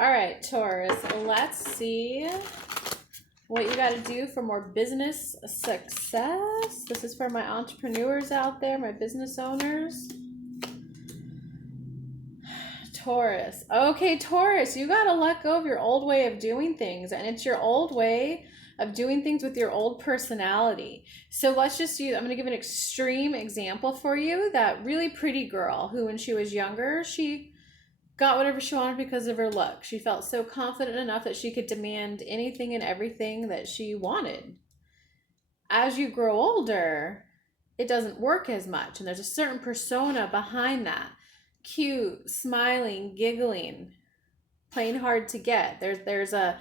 All right, Taurus, let's see what you got to do for more business success. This is for my entrepreneurs out there, my business owners. Taurus. Okay, Taurus, you got to let go of your old way of doing things, and it's your old way of doing things with your old personality. So let's just use, I'm going to give an extreme example for you. That really pretty girl who, when she was younger, she got whatever she wanted because of her look. She felt so confident enough that she could demand anything and everything that she wanted. As you grow older, it doesn't work as much, and there's a certain persona behind that. Cute, smiling, giggling, playing hard to get. There's a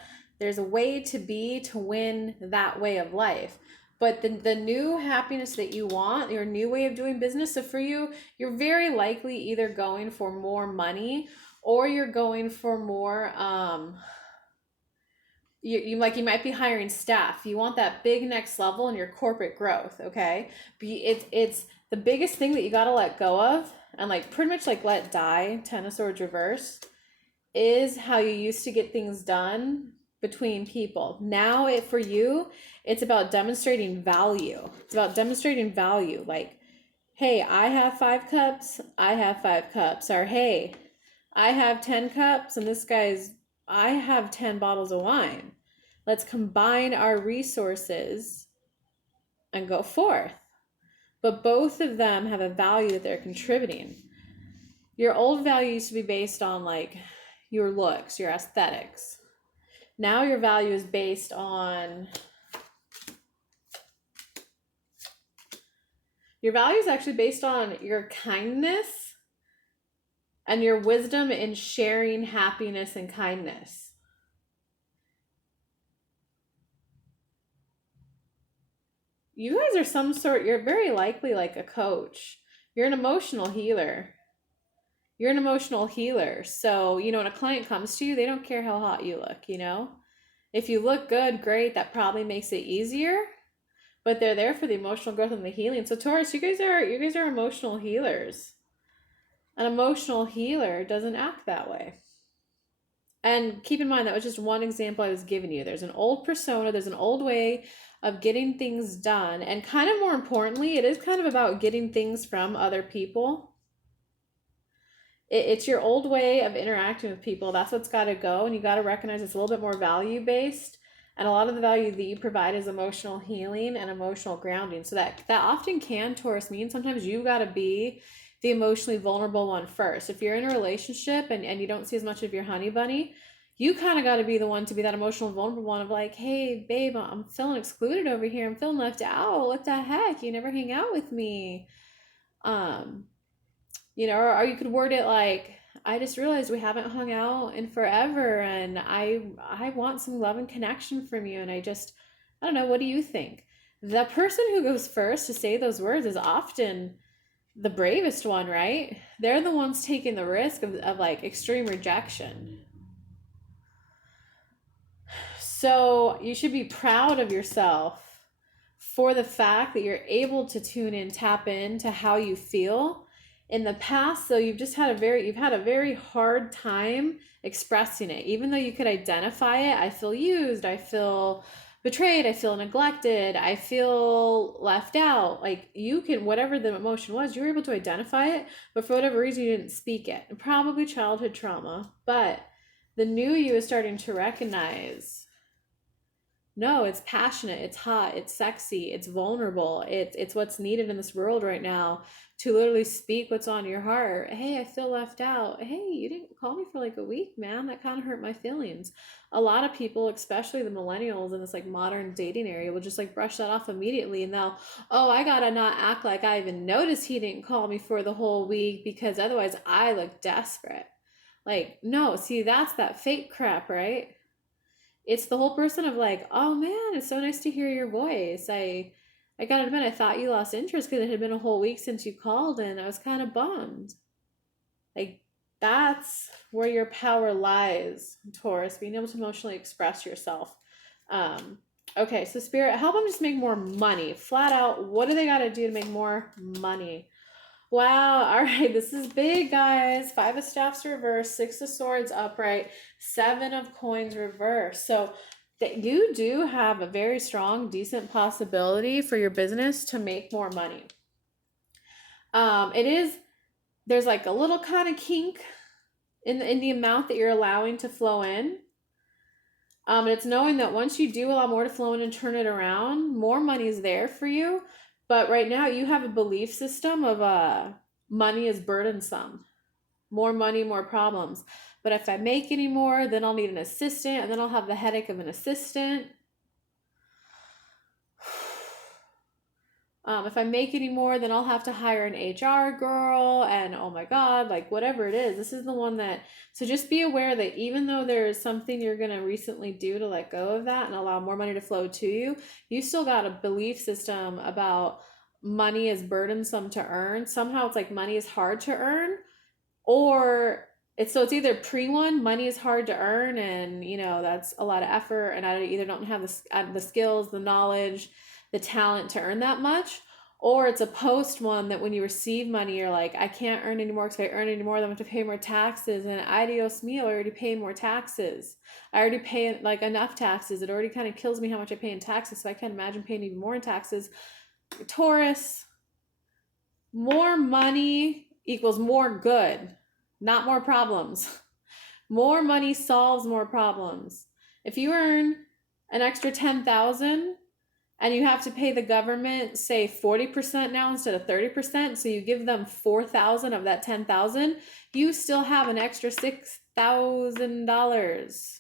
way to be to win that way of life. But the new happiness that you want, your new way of doing business, so for you, you're very likely either going for more money or you're going for more you might be hiring staff. You want that big next level in your corporate growth, okay? It's the biggest thing that you got to let go of and like pretty much like let die, 10 of swords reverse, is how you used to get things done between people. Now for you, it's about demonstrating value. It's about demonstrating value. Like, hey, I have 5 cups, I have 5 cups. Or hey, I have 10 cups and I have 10 bottles of wine. Let's combine our resources and go forth. But both of them have a value that they're contributing. Your old value used to be based on like your looks, your aesthetics. Now your value is based on, your value is actually based on your kindness and your wisdom in sharing happiness and kindness. You guys are you're very likely like a coach. You're an emotional healer. You're an emotional healer. So, when a client comes to you, they don't care how hot you look, If you look good, great, that probably makes it easier. But they're there for the emotional growth and the healing. So Taurus, you guys are emotional healers. An emotional healer doesn't act that way. And keep in mind, that was just one example I was giving you. There's an old persona, there's an old way of getting things done. And kind of more importantly, it is kind of about getting things from other people. It's your old way of interacting with people. That's what's got to go. And you got to recognize it's a little bit more value-based. And a lot of the value that you provide is emotional healing and emotional grounding. So that often can, Taurus, mean sometimes you got to be the emotionally vulnerable one first. If you're in a relationship and you don't see as much of your honey bunny, you kind of got to be the one to be that emotional vulnerable one of like, hey, babe, I'm feeling excluded over here. I'm feeling left out. What the heck? You never hang out with me. Or you could word it like, I just realized we haven't hung out in forever and I want some love and connection from you. And I don't know, what do you think? The person who goes first to say those words is often the bravest one, right? They're the ones taking the risk of like extreme rejection. So you should be proud of yourself for the fact that you're able to tune in, tap into how you feel. In the past, though, you've had a very hard time expressing it. Even though you could identify it, I feel used, I feel betrayed, I feel neglected, I feel left out. Like you can, whatever the emotion was, you were able to identify it, but for whatever reason, you didn't speak it. And probably childhood trauma, but the new you is starting to recognize, no, it's passionate, it's hot, it's sexy, it's vulnerable, it's what's needed in this world right now to literally speak what's on your heart. Hey, I feel left out. Hey, you didn't call me for like a week, man. That kind of hurt my feelings. A lot of people, especially the millennials in this like modern dating area, will just like brush that off immediately and I gotta not act like I even noticed he didn't call me for the whole week because otherwise I look desperate. Like, no, see, that's that fake crap, right? It's the whole person of like, oh man, it's so nice to hear your voice. I gotta admit, I thought you lost interest because it had been a whole week since you called and I was kind of bummed. Like, that's where your power lies, Taurus, being able to emotionally express yourself. Okay, so Spirit, help them just make more money. Flat out, what do they got to do to make more money? Wow. All right. This is big, guys. Five of Staffs reverse, Six of Swords upright, Seven of Coins reverse. So that you do have a very strong, decent possibility for your business to make more money. It is, there's like a little kind of kink in the amount that you're allowing to flow in. And it's knowing that once you do allow more to flow in and turn it around, more money is there for you. But right now you have a belief system of money is burdensome. More money, more problems. But if I make any more, then I'll need an assistant, and then I'll have the headache of an assistant. If I make any more, then I'll have to hire an HR girl, and oh my God, like whatever it is, this is the one that, so just be aware that even though there is something you're going to recently do to let go of that and allow more money to flow to you, you still got a belief system about money is burdensome to earn. Somehow it's like money is hard to earn, or it's either pre-one, money is hard to earn, and that's a lot of effort, and I either don't have the skills, the knowledge, the talent to earn that much, or it's a post one that when you receive money, you're like, I can't earn anymore because if I earn any more, then I have to pay more taxes, and adios mio, I already pay more taxes. I already pay like enough taxes. It already kind of kills me how much I pay in taxes, so I can't imagine paying even more in taxes. Taurus, more money equals more good, not more problems. More money solves more problems. If you earn an extra 10,000 and you have to pay the government, say 40% now instead of 30%, so you give them 4,000 of that 10,000, you still have an extra $6,000.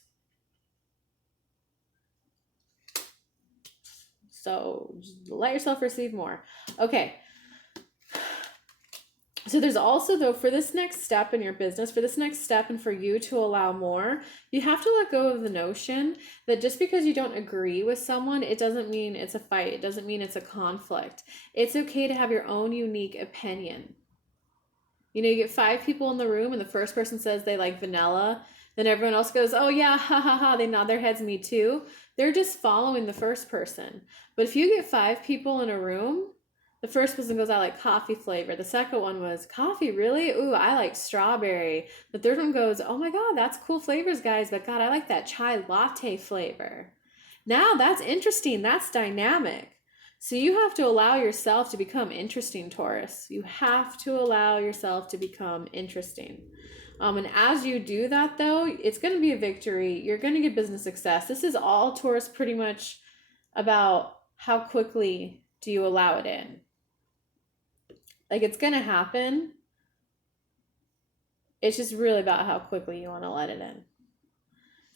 So just let yourself receive more. Okay. So there's also, though, for this next step in your business, for this next step and for you to allow more, you have to let go of the notion that just because you don't agree with someone, it doesn't mean it's a fight. It doesn't mean it's a conflict. It's okay to have your own unique opinion. You get 5 people in the room and the first person says they like vanilla. Then everyone else goes, oh yeah, ha ha ha. They nod their heads, me too. They're just following the first person. But if you get 5 people in a room, the first person goes, I like coffee flavor. The second one was, coffee, really? Ooh, I like strawberry. The third one goes, oh my God, that's cool flavors, guys. But God, I like that chai latte flavor. Now that's interesting. That's dynamic. So you have to allow yourself to become interesting, Taurus. You have to allow yourself to become interesting. And as you do that, though, it's going to be a victory. You're going to get business success. This is all, Taurus, pretty much about how quickly do you allow it in. Like, it's going to happen. It's just really about how quickly you want to let it in.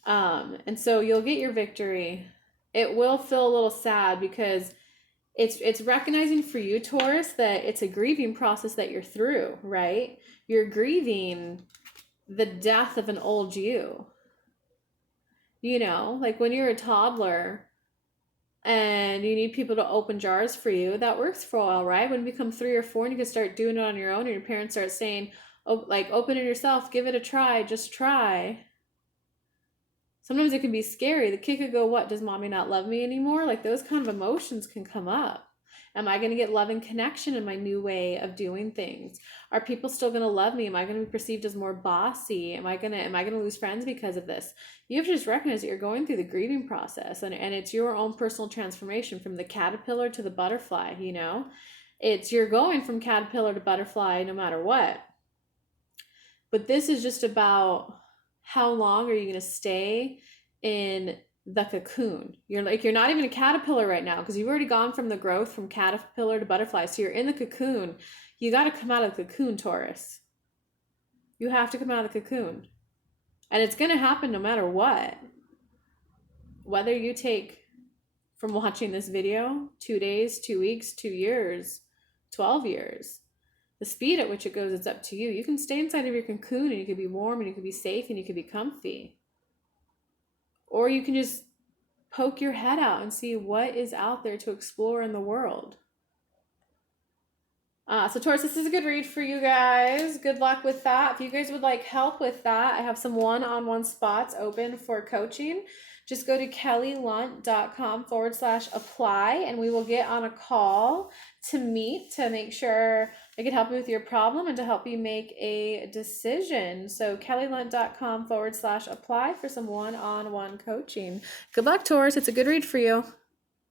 And so you'll get your victory. It will feel a little sad because it's recognizing for you, Taurus, that it's a grieving process that you're through, right? You're grieving the death of an old you. Like when you're a toddler and you need people to open jars for you, that works for a while, right? When you become 3 or 4 and you can start doing it on your own and your parents start saying, oh, like, open it yourself, give it a try, just try. Sometimes it can be scary. The kid could go, what, does mommy not love me anymore? Like, those kind of emotions can come up. Am I going to get love and connection in my new way of doing things? Are people still going to love me? Am I going to be perceived as more bossy? Am I going to lose friends because of this? You have to just recognize that you're going through the grieving process, and it's your own personal transformation from the caterpillar to the butterfly, you're going from caterpillar to butterfly no matter what. But this is just about how long are you going to stay in the cocoon. You're not even a caterpillar right now because you've already gone from the growth from caterpillar to butterfly. So you're in the cocoon. You got to come out of the cocoon, Taurus. You have to come out of the cocoon. And it's going to happen no matter what. Whether you take from watching this video 2 days, 2 weeks, 2 years, 12 years, the speed at which it goes, it's up to you. You can stay inside of your cocoon and you can be warm and you can be safe and you can be comfy. Or you can just poke your head out and see what is out there to explore in the world. So Taurus, this is a good read for you guys. Good luck with that. If you guys would like help with that, I have some one-on-one spots open for coaching. Just go to kellylunt.com/apply and we will get on a call to meet to make sure It could help you with your problem and to help you make a decision. So kellylunt.com/apply for some one-on-one coaching. Good luck, Taurus. It's a good read for you.